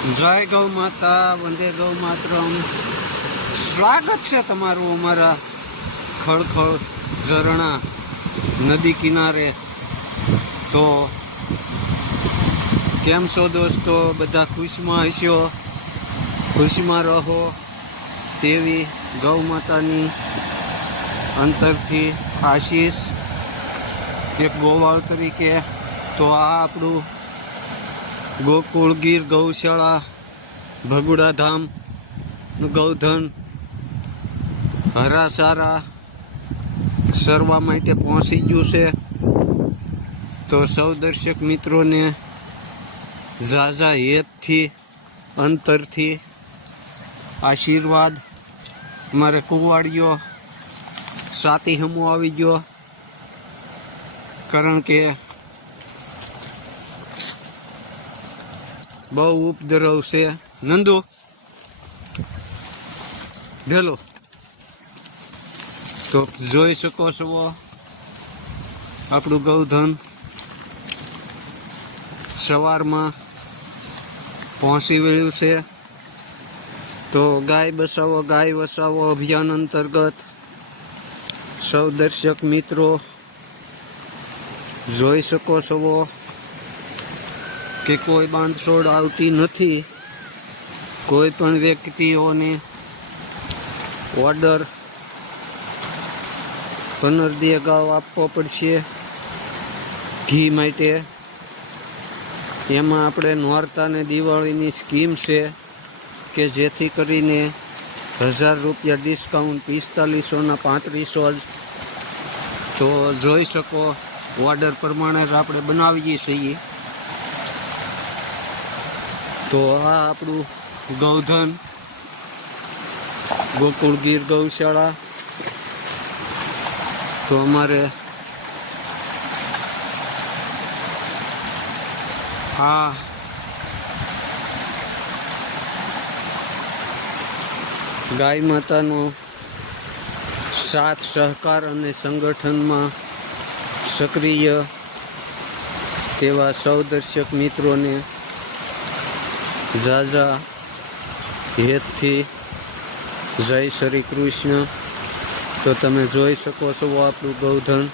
જય ગૌ માતા, વંદે ગૌ માતરમ. સ્વાગત છે તમારું અમારા ખળખળ ઝરણા નદી કિનારે. તો કેમ છો દોસ્તો? બધા ખુશમાં હશો, ખુશમાં રહો તેવી ગૌ માતાની અંતરથી આશીષ એક ગોવાળ તરીકે. તો આ આપણું ગોકુળ ગીર ગૌશાળા ભગુડા ધામ ગૌધન હરાસારા સરવા માટે પહોંચી ગયું છે. તો સૌ દર્શક મિત્રોને ઝાઝા હેતથી અંતરથી આશીર્વાદ. મારે કુંવાડીઓ સાતી હમો આવી ગયો, કારણ કે બહુ ઉપદ્રવ છે. નંદુ ઢેલો. તો જોઈ શકો છો આપણું ગૌધન સવારમાં પહોંચી વળ્યું છે. તો ગાય વસાવો અભિયાન અંતર્ગત સૌ દર્શક મિત્રો જોઈ શકો છો કે કોઈ બાંધછોડ આવતી નથી. કોઈ પણ વ્યક્તિઓને ઓર્ડર 15 અગાઉ આપવો પડશે ઘી માટે. એમાં આપણે નોરતા અને દિવાળીની સ્કીમ છે કે જેથી કરીને 1000 રૂપિયા ડિસ્કાઉન્ટ, 4500ના 3500 જ. તો જોઈ શકો ઓર્ડર પ્રમાણે જ આપણે બનાવીએ છીએ. તો આ આપણું ગૌધન ગોકુળ ગીર ગૌશાળા. તો અમારે આ ગાય માતાનો સાથ સહકાર અને સંગઠનમાં સક્રિય તેવા સૌ દર્શક મિત્રોને ઝાઝા હેતથી જય શ્રી કૃષ્ણ. તો તમે જોઈ શકો છો આપણું ગૌધન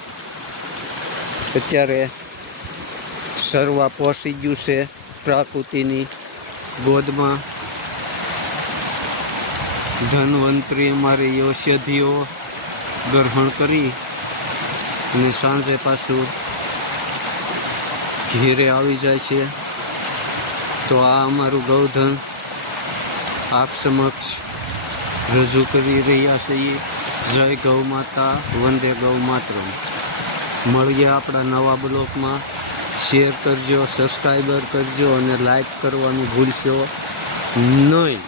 અત્યારે સરવા પહોંચી ગયું છે પ્રકૃતિની ગોદમાં. ધન્વંતરી અમારી ઔષધિઓ ગ્રહણ કરી અને સાંજે પાછું ઘેરે આવી જાય છે. તો આ અમારું ગૌધન આપ સમક્ષ રજૂ કરી રહ્યા છીએ. જય ગૌ માતા, વંદે ગૌ માતરમ. મળીએ આપણા નવા બ્લોગમાં. શેર કરજો, સબસ્ક્રાઈબર કરજો અને લાઈક કરવાનું ભૂલશો નહીં.